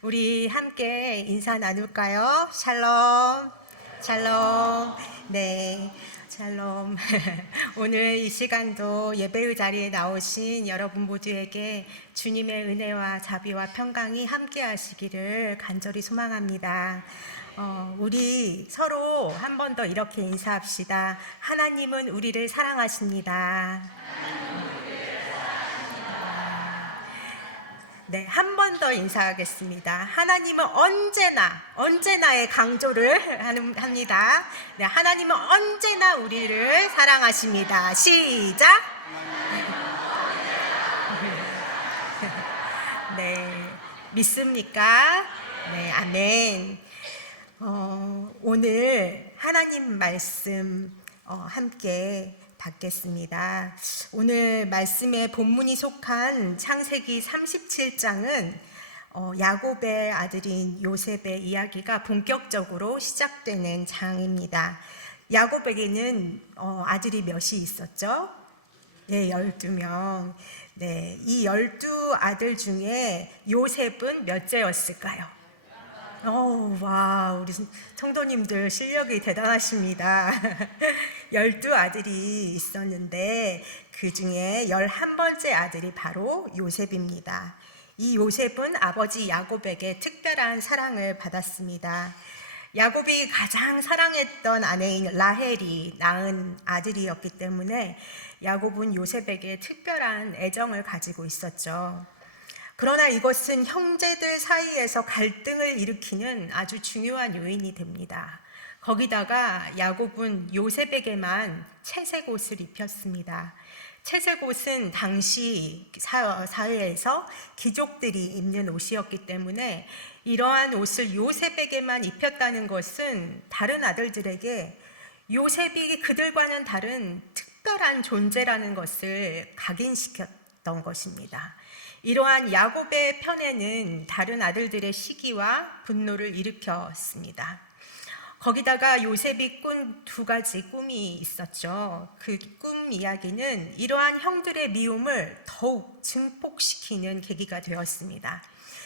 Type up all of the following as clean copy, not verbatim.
우리 함께 인사 나눌까요? 샬롬, 샬롬, 네, 샬롬. 오늘 이 시간도 예배의 자리에 나오신 여러분 모두에게 주님의 은혜와 자비와 평강이 함께 하시기를 간절히 소망합니다. 우리 서로 한 번 더 이렇게 인사합시다. 하나님은 우리를 사랑하십니다. 네, 한 번 더 인사하겠습니다. 하나님은 언제나의 강조를 합니다. 네, 하나님은 언제나 우리를 사랑하십니다. 시작! 네, 믿습니까? 네, 아멘. 오늘 하나님 말씀 함께 받겠습니다. 오늘 말씀의 본문이 속한 창세기 37장은 야곱의 아들인 요셉의 이야기가 본격적으로 시작되는 장입니다. 야곱에게는 아들이 몇이 있었죠? 네, 12명. 네, 이 12아들 중에 요셉은 몇째였을까요? 와, 우리 성도님들 실력이 대단하십니다. 12아들이 있었는데 그 중에 11번째 아들이 바로 요셉입니다. 이 요셉은 아버지 야곱에게 특별한 사랑을 받았습니다. 야곱이 가장 사랑했던 아내인 라헬이 낳은 아들이었기 때문에 야곱은 요셉에게 특별한 애정을 가지고 있었죠. 그러나 이것은 형제들 사이에서 갈등을 일으키는 아주 중요한 요인이 됩니다. 거기다가 야곱은 요셉에게만 채색 옷을 입혔습니다. 채색 옷은 당시 사회에서 귀족들이 입는 옷이었기 때문에 이러한 옷을 요셉에게만 입혔다는 것은 다른 아들들에게 요셉이 그들과는 다른 특별한 존재라는 것을 각인시켰던 것입니다. 이러한 야곱의 편애는 다른 아들들의 시기와 분노를 일으켰습니다. 거기다가 요셉이 꾼 2가지 꿈이 있었죠. 그 꿈 이야기는 이러한 형들의 미움을 더욱 증폭시키는 계기가 되었습니다.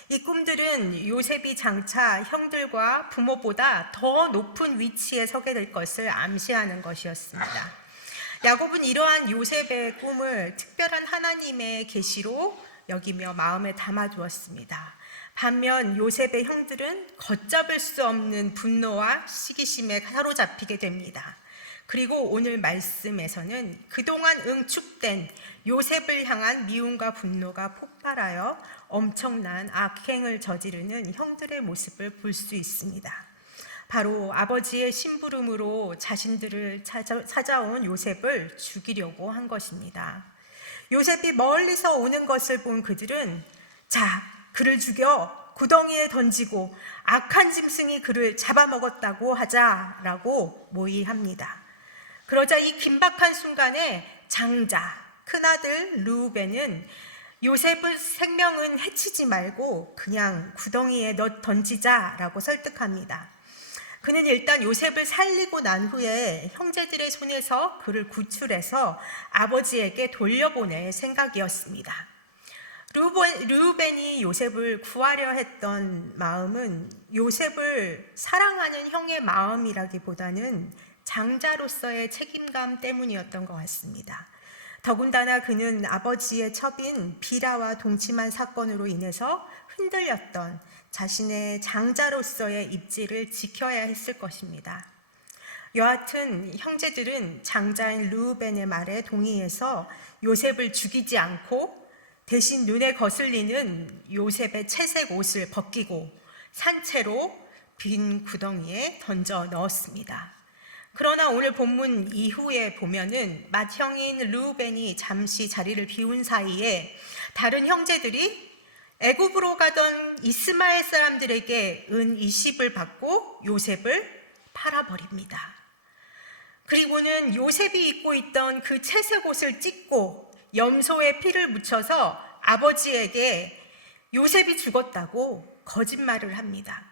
이 꿈들은 요셉이 장차 형들과 부모보다 더 높은 위치에 서게 될 것을 암시하는 것이었습니다. 야곱은 이러한 요셉의 꿈을 특별한 하나님의 계시로 여기며 마음에 담아두었습니다. 반면 요셉의 형들은 걷잡을 수 없는 분노와 시기심에 사로잡히게 됩니다. 그리고 오늘 말씀에서는 그동안 응축된 요셉을 향한 미움과 분노가 폭발하여 엄청난 악행을 저지르는 형들의 모습을 볼 수 있습니다. 바로 아버지의 심부름으로 자신들을 찾아온 요셉을 죽이려고 한 것입니다. 요셉이 멀리서 오는 것을 본 그들은 자, 그를 죽여 구덩이에 던지고 악한 짐승이 그를 잡아먹었다고 하자라고 모의합니다. 그러자 이 긴박한 순간에 장자, 큰아들 르우벤은 요셉의 생명은 해치지 말고 그냥 구덩이에 던지자라고 설득합니다. 그는 일단 요셉을 살리고 난 후에 형제들의 손에서 그를 구출해서 아버지에게 돌려보낼 생각이었습니다. 르우벤이 요셉을 구하려 했던 마음은 요셉을 사랑하는 형의 마음이라기보다는 장자로서의 책임감 때문이었던 것 같습니다. 더군다나 그는 아버지의 첩인 비라와 동침한 사건으로 인해서 흔들렸던 자신의 장자로서의 입지를 지켜야 했을 것입니다. 여하튼 형제들은 장자인 르우벤의 말에 동의해서 요셉을 죽이지 않고 대신 눈에 거슬리는 요셉의 채색 옷을 벗기고 산채로 빈 구덩이에 던져 넣었습니다. 그러나 오늘 본문 이후에 보면은 맏형인 르우벤이 잠시 자리를 비운 사이에 다른 형제들이 애굽으로 가던 이스마엘 사람들에게 은 20을 받고 요셉을 팔아버립니다. 그리고는 요셉이 입고 있던 그 채색 옷을 찢고 염소의 피를 묻혀서 아버지에게 요셉이 죽었다고 거짓말을 합니다.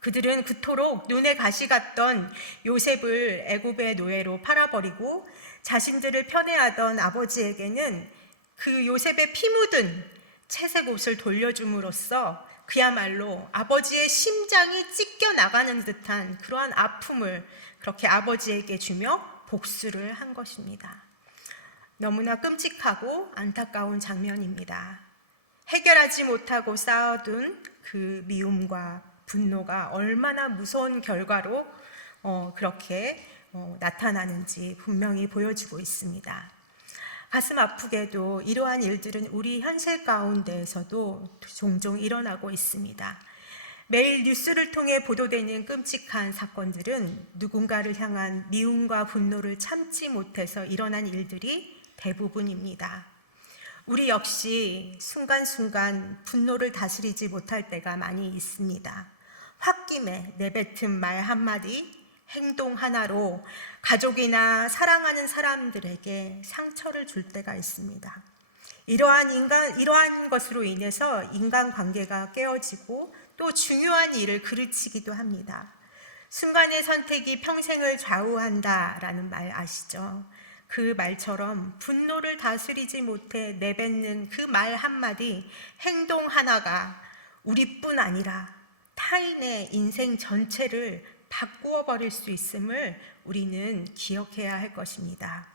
그들은 그토록 눈에 가시 같던 요셉을 애굽의 노예로 팔아버리고 자신들을 편애하던 아버지에게는 그 요셉의 피 묻은 채색 옷을 돌려줌으로써 그야말로 아버지의 심장이 찢겨 나가는 듯한 그러한 아픔을 그렇게 아버지에게 주며 복수를 한 것입니다. 너무나 끔찍하고 안타까운 장면입니다. 해결하지 못하고 쌓아둔 그 미움과 분노가 얼마나 무서운 결과로 그렇게 나타나는지 분명히 보여주고 있습니다. 가슴 아프게도 이러한 일들은 우리 현실 가운데에서도 종종 일어나고 있습니다. 매일 뉴스를 통해 보도되는 끔찍한 사건들은 누군가를 향한 미움과 분노를 참지 못해서 일어난 일들이 대부분입니다. 우리 역시 순간순간 분노를 다스리지 못할 때가 많이 있습니다. 홧김에 내뱉은 말 한마디, 행동 하나로 가족이나 사랑하는 사람들에게 상처를 줄 때가 있습니다. 이러한 것으로 인해서 인간관계가 깨어지고 또 중요한 일을 그르치기도 합니다. 순간의 선택이 평생을 좌우한다라는 말 아시죠? 그 말처럼 분노를 다스리지 못해 내뱉는 그 말 한마디, 행동 하나가 우리뿐 아니라 타인의 인생 전체를 바꾸어 버릴 수 있음을 우리는 기억해야 할 것입니다.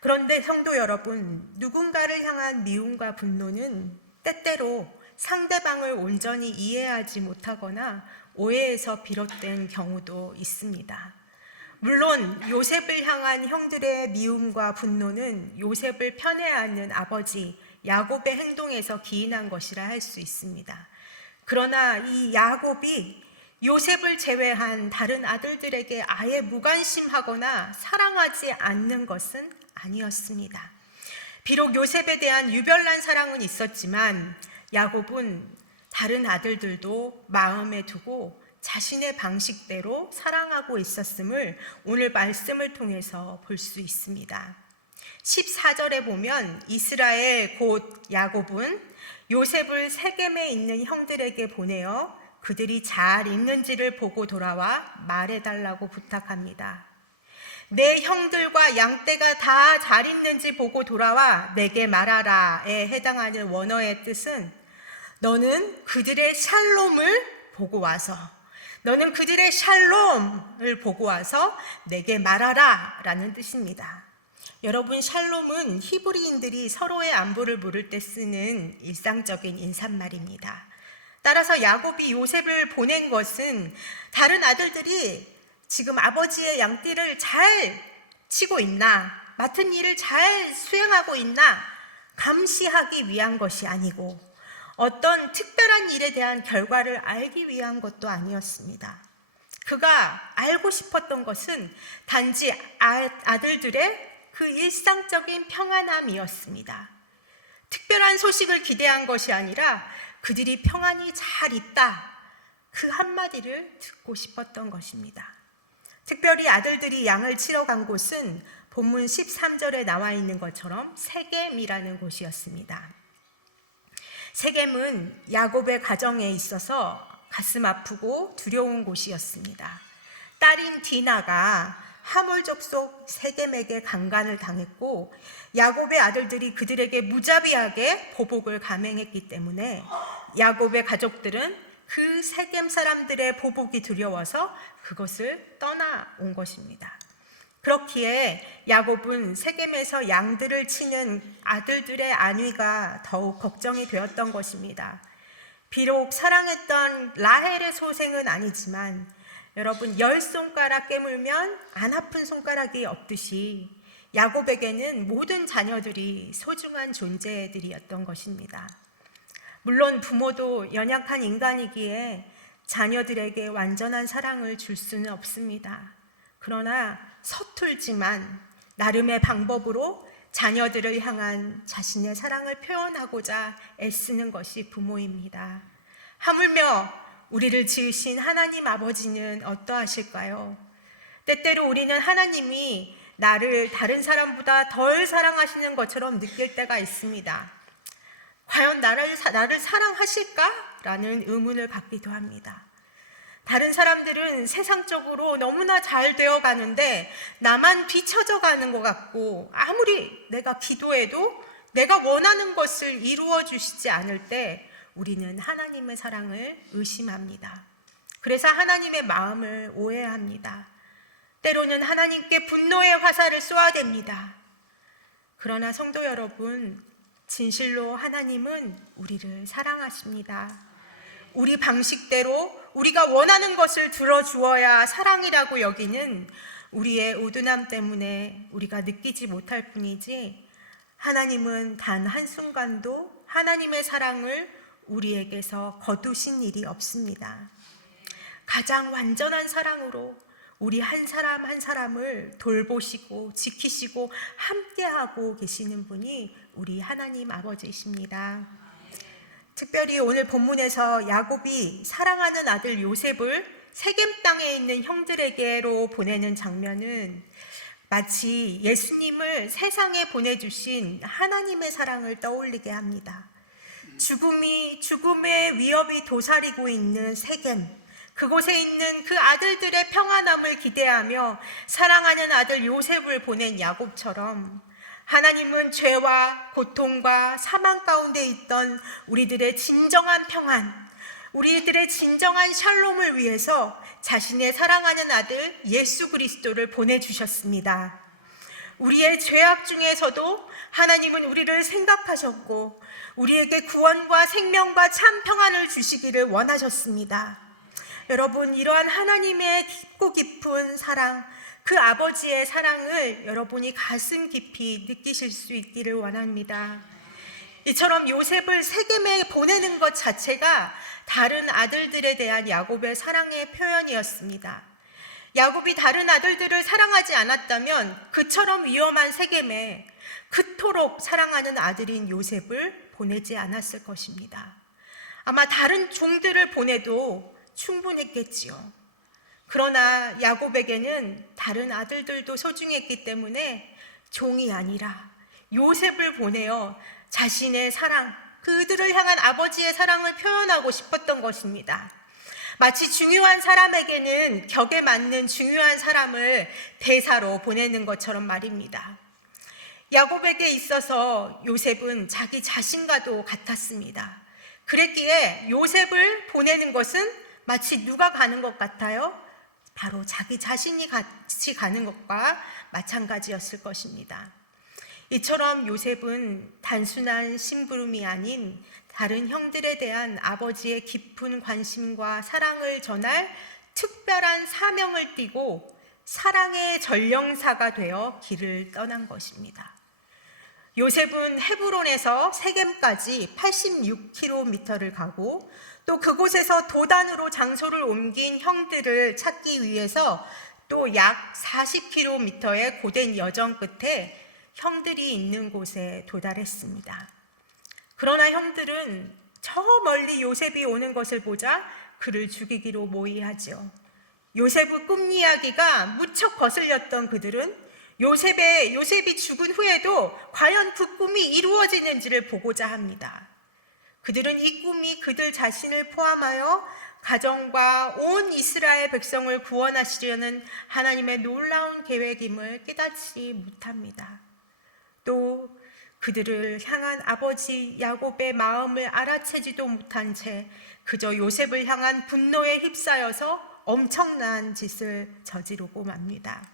그런데 성도 여러분, 누군가를 향한 미움과 분노는 때때로 상대방을 온전히 이해하지 못하거나 오해에서 비롯된 경우도 있습니다. 물론 요셉을 향한 형들의 미움과 분노는 요셉을 편애하는 아버지 야곱의 행동에서 기인한 것이라 할 수 있습니다. 그러나 이 야곱이 요셉을 제외한 다른 아들들에게 아예 무관심하거나 사랑하지 않는 것은 아니었습니다. 비록 요셉에 대한 유별난 사랑은 있었지만 야곱은 다른 아들들도 마음에 두고 자신의 방식대로 사랑하고 있었음을 오늘 말씀을 통해서 볼 수 있습니다. 14절에 보면 이스라엘 곧 야곱은 요셉을 세겜에 있는 형들에게 보내어 그들이 잘 있는지를 보고 돌아와 말해달라고 부탁합니다. 내 형들과 양떼가 다 잘 있는지 보고 돌아와 내게 말하라에 해당하는 원어의 뜻은 너는 그들의 샬롬을 보고 와서 내게 말하라 라는 뜻입니다. 여러분, 샬롬은 히브리인들이 서로의 안부를 물을 때 쓰는 일상적인 인사말입니다. 따라서 야곱이 요셉을 보낸 것은 다른 아들들이 지금 아버지의 양떼를 잘 치고 있나, 맡은 일을 잘 수행하고 있나 감시하기 위한 것이 아니고 어떤 특별한 일에 대한 결과를 알기 위한 것도 아니었습니다. 그가 알고 싶었던 것은 단지 아들들의 그 일상적인 평안함이었습니다. 특별한 소식을 기대한 것이 아니라 그들이 평안히 잘 있다, 그 한마디를 듣고 싶었던 것입니다. 특별히 아들들이 양을 치러 간 곳은 본문 13절에 나와 있는 것처럼 세겜이라는 곳이었습니다. 세겜은 야곱의 가정에 있어서 가슴 아프고 두려운 곳이었습니다. 딸인 디나가 하몰 족속 세겜에게 강간을 당했고 야곱의 아들들이 그들에게 무자비하게 보복을 감행했기 때문에 야곱의 가족들은 그 세겜 사람들의 보복이 두려워서 그것을 떠나온 것입니다. 그렇기에 야곱은 세겜에서 양들을 치는 아들들의 안위가 더욱 걱정이 되었던 것입니다. 비록 사랑했던 라헬의 소생은 아니지만 여러분, 10손가락 깨물면 안 아픈 손가락이 없듯이 야곱에게는 모든 자녀들이 소중한 존재들이었던 것입니다. 물론 부모도 연약한 인간이기에 자녀들에게 완전한 사랑을 줄 수는 없습니다. 그러나 서툴지만 나름의 방법으로 자녀들을 향한 자신의 사랑을 표현하고자 애쓰는 것이 부모입니다. 하물며 우리를 지으신 하나님 아버지는 어떠하실까요? 때때로 우리는 하나님이 나를 다른 사람보다 덜 사랑하시는 것처럼 느낄 때가 있습니다. 과연 나를 사랑하실까? 라는 의문을 갖기도 합니다. 다른 사람들은 세상적으로 너무나 잘 되어 가는데 나만 뒤처져 가는 것 같고 아무리 내가 기도해도 내가 원하는 것을 이루어 주시지 않을 때 우리는 하나님의 사랑을 의심합니다. 그래서 하나님의 마음을 오해합니다. 때로는 하나님께 분노의 화살을 쏘아댑니다. 그러나 성도 여러분, 진실로 하나님은 우리를 사랑하십니다. 우리 방식대로 우리가 원하는 것을 들어주어야 사랑이라고 여기는 우리의 우둔함 때문에 우리가 느끼지 못할 뿐이지, 하나님은 단 한순간도 하나님의 사랑을 우리에게서 거두신 일이 없습니다. 가장 완전한 사랑으로 우리 한 사람 한 사람을 돌보시고 지키시고 함께하고 계시는 분이 우리 하나님 아버지이십니다. 특별히 오늘 본문에서 야곱이 사랑하는 아들 요셉을 세겜 땅에 있는 형들에게로 보내는 장면은 마치 예수님을 세상에 보내주신 하나님의 사랑을 떠올리게 합니다. 죽음의 위협이 도사리고 있는 세겜, 그곳에 있는 그 아들들의 평안함을 기대하며 사랑하는 아들 요셉을 보낸 야곱처럼 하나님은 죄와 고통과 사망 가운데 있던 우리들의 진정한 평안, 우리들의 진정한 샬롬을 위해서 자신의 사랑하는 아들 예수 그리스도를 보내주셨습니다. 우리의 죄악 중에서도 하나님은 우리를 생각하셨고 우리에게 구원과 생명과 참 평안을 주시기를 원하셨습니다. 여러분, 이러한 하나님의 깊고 깊은 사랑, 그 아버지의 사랑을 여러분이 가슴 깊이 느끼실 수 있기를 원합니다. 이처럼 요셉을 세겜에 보내는 것 자체가 다른 아들들에 대한 야곱의 사랑의 표현이었습니다. 야곱이 다른 아들들을 사랑하지 않았다면 그처럼 위험한 세겜에 그토록 사랑하는 아들인 요셉을 보내지 않았을 것입니다. 아마 다른 종들을 보내도 충분했겠지요. 그러나 야곱에게는 다른 아들들도 소중했기 때문에 종이 아니라 요셉을 보내어 자신의 사랑, 그들을 향한 아버지의 사랑을 표현하고 싶었던 것입니다. 마치 중요한 사람에게는 격에 맞는 중요한 사람을 대사로 보내는 것처럼 말입니다. 야곱에게 있어서 요셉은 자기 자신과도 같았습니다. 그랬기에 요셉을 보내는 것은 마치 누가 가는 것 같아요? 바로 자기 자신이 같이 가는 것과 마찬가지였을 것입니다. 이처럼 요셉은 단순한 심부름이 아닌 다른 형들에 대한 아버지의 깊은 관심과 사랑을 전할 특별한 사명을 띠고 사랑의 전령사가 되어 길을 떠난 것입니다. 요셉은 헤브론에서 세겜까지 86km를 가고 또 그곳에서 도단으로 장소를 옮긴 형들을 찾기 위해서 또 약 40km의 고된 여정 끝에 형들이 있는 곳에 도달했습니다. 그러나 형들은 저 멀리 요셉이 오는 것을 보자 그를 죽이기로 모의하죠. 요셉의 꿈 이야기가 무척 거슬렸던 그들은 요셉이 죽은 후에도 과연 그 꿈이 이루어지는지를 보고자 합니다. 그들은 이 꿈이 그들 자신을 포함하여 가정과 온 이스라엘 백성을 구원하시려는 하나님의 놀라운 계획임을 깨닫지 못합니다. 또 그들을 향한 아버지 야곱의 마음을 알아채지도 못한 채 그저 요셉을 향한 분노에 휩싸여서 엄청난 짓을 저지르고 맙니다.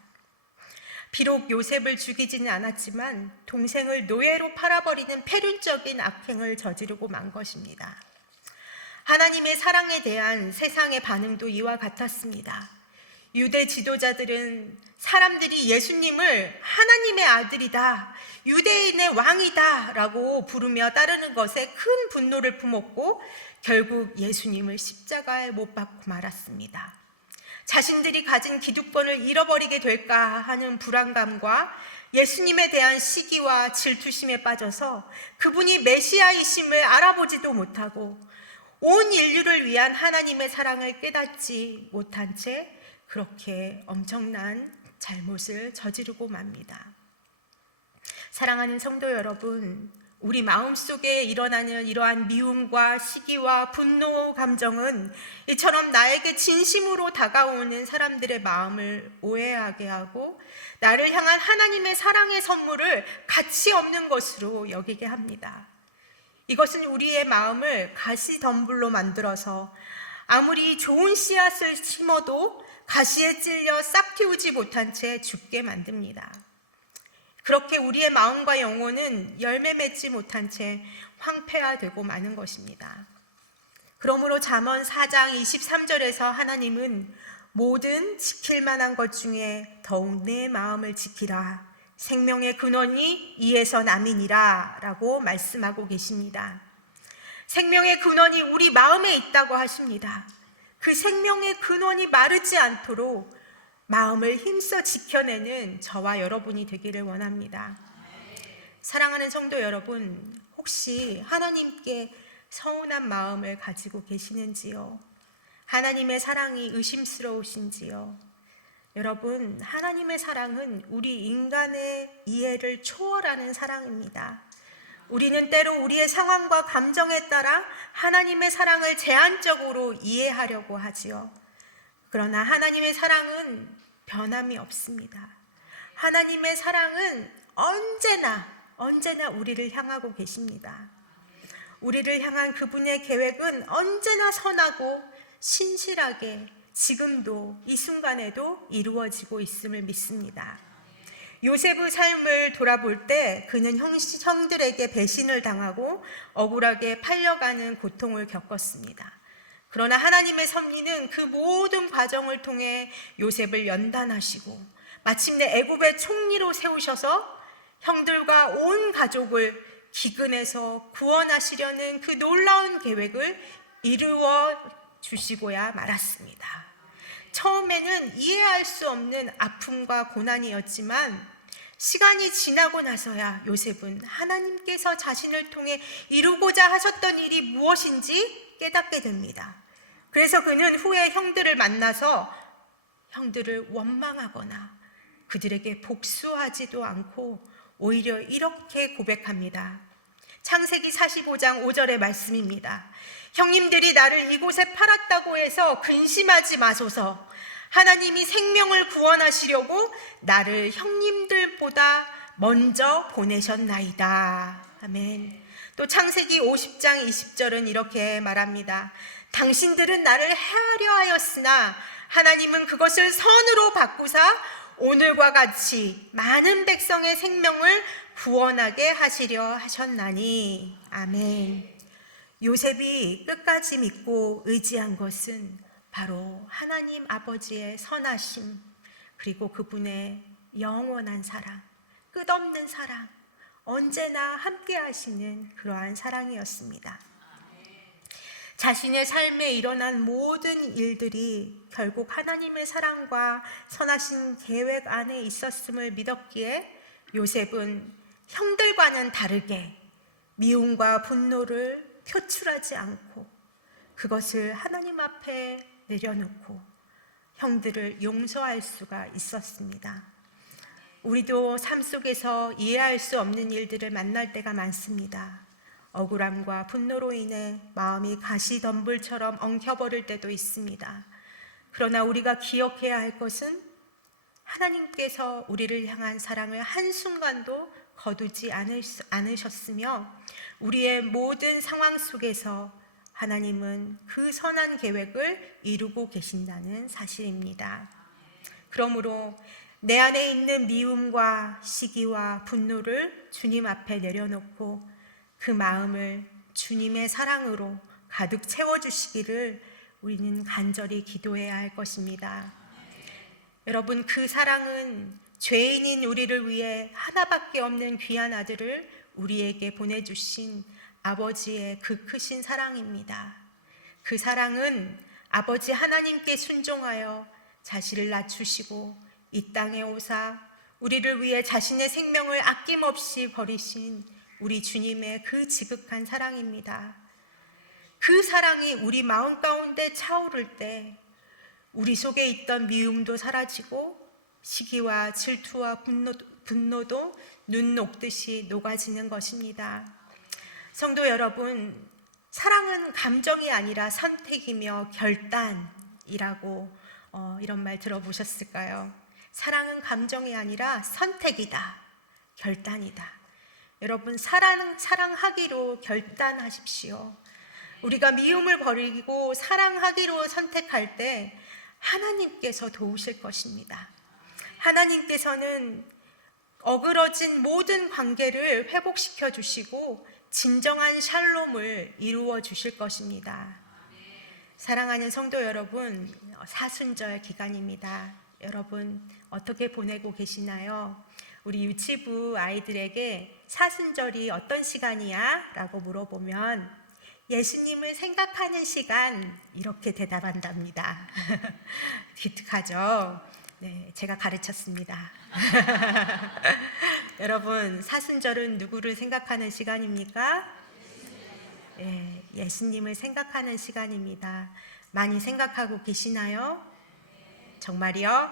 비록 요셉을 죽이지는 않았지만 동생을 노예로 팔아버리는 패륜적인 악행을 저지르고 만 것입니다. 하나님의 사랑에 대한 세상의 반응도 이와 같았습니다. 유대 지도자들은 사람들이 예수님을 하나님의 아들이다, 유대인의 왕이다 라고 부르며 따르는 것에 큰 분노를 품었고 결국 예수님을 십자가에 못 박고 말았습니다. 자신들이 가진 기득권을 잃어버리게 될까 하는 불안감과 예수님에 대한 시기와 질투심에 빠져서 그분이 메시아이심을 알아보지도 못하고 온 인류를 위한 하나님의 사랑을 깨닫지 못한 채 그렇게 엄청난 잘못을 저지르고 맙니다. 사랑하는 성도 여러분, 우리 마음속에 일어나는 이러한 미움과 시기와 분노 감정은 이처럼 나에게 진심으로 다가오는 사람들의 마음을 오해하게 하고 나를 향한 하나님의 사랑의 선물을 가치 없는 것으로 여기게 합니다. 이것은 우리의 마음을 가시덤불로 만들어서 아무리 좋은 씨앗을 심어도 가시에 찔려 싹 틔우지 못한 채 죽게 만듭니다. 그렇게 우리의 마음과 영혼은 열매 맺지 못한 채 황폐화되고 마는 것입니다. 그러므로 잠언 4장 23절에서 하나님은 모든 지킬 만한 것 중에 더욱 내 마음을 지키라. 생명의 근원이 이에서 남이니라 라고 말씀하고 계십니다. 생명의 근원이 우리 마음에 있다고 하십니다. 그 생명의 근원이 마르지 않도록 마음을 힘써 지켜내는 저와 여러분이 되기를 원합니다. 사랑하는 성도 여러분, 혹시 하나님께 서운한 마음을 가지고 계시는지요? 하나님의 사랑이 의심스러우신지요? 여러분, 하나님의 사랑은 우리 인간의 이해를 초월하는 사랑입니다. 우리는 때로 우리의 상황과 감정에 따라 하나님의 사랑을 제한적으로 이해하려고 하지요. 그러나 하나님의 사랑은 변함이 없습니다. 하나님의 사랑은 언제나 우리를 향하고 계십니다. 우리를 향한 그분의 계획은 언제나 선하고 신실하게 지금도 이 순간에도 이루어지고 있음을 믿습니다. 요셉의 삶을 돌아볼 때 그는 형들에게 배신을 당하고 억울하게 팔려가는 고통을 겪었습니다. 그러나 하나님의 섭리는 그 모든 과정을 통해 요셉을 연단하시고 마침내 애굽의 총리로 세우셔서 형들과 온 가족을 기근에서 구원하시려는 그 놀라운 계획을 이루어 주시고야 말았습니다. 처음에는 이해할 수 없는 아픔과 고난이었지만 시간이 지나고 나서야 요셉은 하나님께서 자신을 통해 이루고자 하셨던 일이 무엇인지 깨닫게 됩니다. 그래서 그는 후에 형들을 만나서 형들을 원망하거나 그들에게 복수하지도 않고 오히려 이렇게 고백합니다. 창세기 45장 5절의 말씀입니다. 형님들이 나를 이곳에 팔았다고 해서 근심하지 마소서. 하나님이 생명을 구원하시려고 나를 형님들보다 먼저 보내셨나이다. 아멘. 또 창세기 50장 20절은 이렇게 말합니다. 당신들은 나를 해하려 하였으나 하나님은 그것을 선으로 바꾸사 오늘과 같이 많은 백성의 생명을 구원하게 하시려 하셨나니. 아멘. 요셉이 끝까지 믿고 의지한 것은 바로 하나님 아버지의 선하심, 그리고 그분의 영원한 사랑, 끝없는 사랑, 언제나 함께 하시는 그러한 사랑이었습니다. 자신의 삶에 일어난 모든 일들이 결국 하나님의 사랑과 선하신 계획 안에 있었음을 믿었기에 요셉은 형들과는 다르게 미움과 분노를 표출하지 않고 그것을 하나님 앞에 내려놓고 형들을 용서할 수가 있었습니다. 우리도 삶 속에서 이해할 수 없는 일들을 만날 때가 많습니다. 억울함과 분노로 인해 마음이 가시덤불처럼 엉켜버릴 때도 있습니다. 그러나 우리가 기억해야 할 것은 하나님께서 우리를 향한 사랑을 한순간도 거두지 않으셨으며 우리의 모든 상황 속에서 하나님은 그 선한 계획을 이루고 계신다는 사실입니다. 그러므로 내 안에 있는 미움과 시기와 분노를 주님 앞에 내려놓고 그 마음을 주님의 사랑으로 가득 채워주시기를 우리는 간절히 기도해야 할 것입니다. 여러분, 그 사랑은 죄인인 우리를 위해 하나밖에 없는 귀한 아들을 우리에게 보내주신 아버지의 그 크신 사랑입니다. 그 사랑은 아버지 하나님께 순종하여 자신을 낮추시고 이 땅에 오사 우리를 위해 자신의 생명을 아낌없이 버리신 우리 주님의 그 지극한 사랑입니다. 그 사랑이 우리 마음 가운데 차오를 때 우리 속에 있던 미움도 사라지고 시기와 질투와 분노도 눈 녹듯이 녹아지는 것입니다. 성도 여러분, 사랑은 감정이 아니라 선택이며 결단이라고 이런 말 들어보셨을까요? 사랑은 감정이 아니라 선택이다, 결단이다. 여러분, 사랑하기로 결단하십시오. 우리가 미움을 버리고 사랑하기로 선택할 때 하나님께서 도우실 것입니다. 하나님께서는 어그러진 모든 관계를 회복시켜 주시고 진정한 샬롬을 이루어 주실 것입니다. 사랑하는 성도 여러분, 사순절 기간입니다. 여러분 어떻게 보내고 계시나요? 우리 유치부 아이들에게 사순절이 어떤 시간이야? 라고 물어보면 예수님을 생각하는 시간, 이렇게 대답한답니다. 기특하죠? 네, 제가 가르쳤습니다. 여러분, 사순절은 누구를 생각하는 시간입니까? 네, 예수님을 생각하는 시간입니다. 많이 생각하고 계시나요? 정말이요?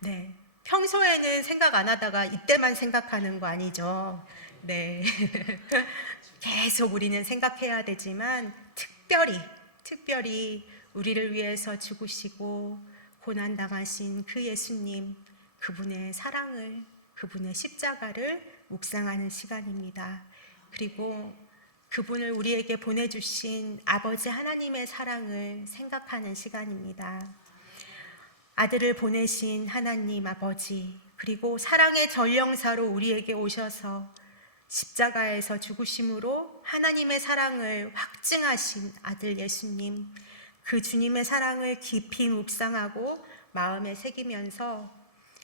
네, 평소에는 생각 안 하다가 이때만 생각하는 거 아니죠? 네. 계속 우리는 생각해야 되지만 특별히 우리를 위해서 죽으시고 고난당하신 그 예수님, 그분의 사랑을, 그분의 십자가를 묵상하는 시간입니다. 그리고 그분을 우리에게 보내주신 아버지 하나님의 사랑을 생각하는 시간입니다. 아들을 보내신 하나님 아버지, 그리고 사랑의 전령사로 우리에게 오셔서 십자가에서 죽으심으로 하나님의 사랑을 확증하신 아들 예수님, 그 주님의 사랑을 깊이 묵상하고 마음에 새기면서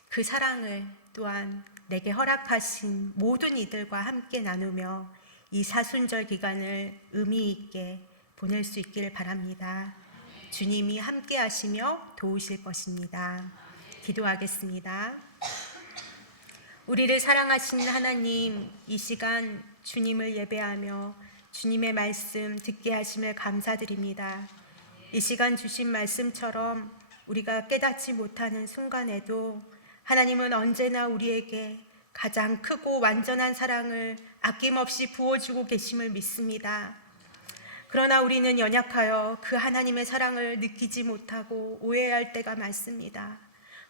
그 사랑을 또한 내게 허락하신 모든 이들과 함께 나누며 이 사순절 기간을 의미 있게 보낼 수 있기를 바랍니다. 주님이 함께 하시며 도우실 것입니다. 기도하겠습니다. 우리를 사랑하시는 하나님, 이 시간 주님을 예배하며 주님의 말씀 듣게 하심을 감사드립니다. 이 시간 주신 말씀처럼 우리가 깨닫지 못하는 순간에도 하나님은 언제나 우리에게 가장 크고 완전한 사랑을 아낌없이 부어주고 계심을 믿습니다. 그러나 우리는 연약하여 그 하나님의 사랑을 느끼지 못하고 오해할 때가 많습니다.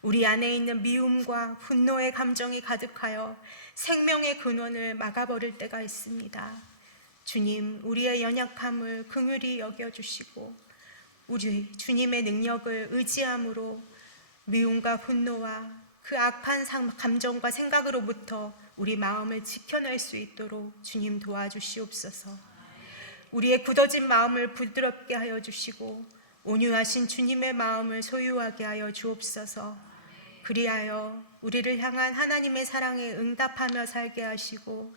우리 안에 있는 미움과 분노의 감정이 가득하여 생명의 근원을 막아버릴 때가 있습니다. 주님, 우리의 연약함을 긍휼히 여겨주시고 우리 주님의 능력을 의지함으로 미움과 분노와 그 악한 감정과 생각으로부터 우리 마음을 지켜낼 수 있도록 주님 도와주시옵소서. 우리의 굳어진 마음을 부드럽게 하여 주시고 온유하신 주님의 마음을 소유하게 하여 주옵소서. 그리하여 우리를 향한 하나님의 사랑에 응답하며 살게 하시고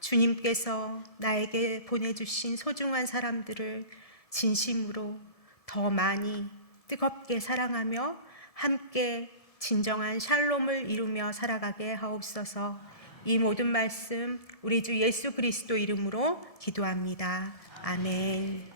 주님께서 나에게 보내주신 소중한 사람들을 진심으로 더 많이 뜨겁게 사랑하며 함께 진정한 샬롬을 이루며 살아가게 하옵소서. 이 모든 말씀 우리 주 예수 그리스도 이름으로 기도합니다. 아멘.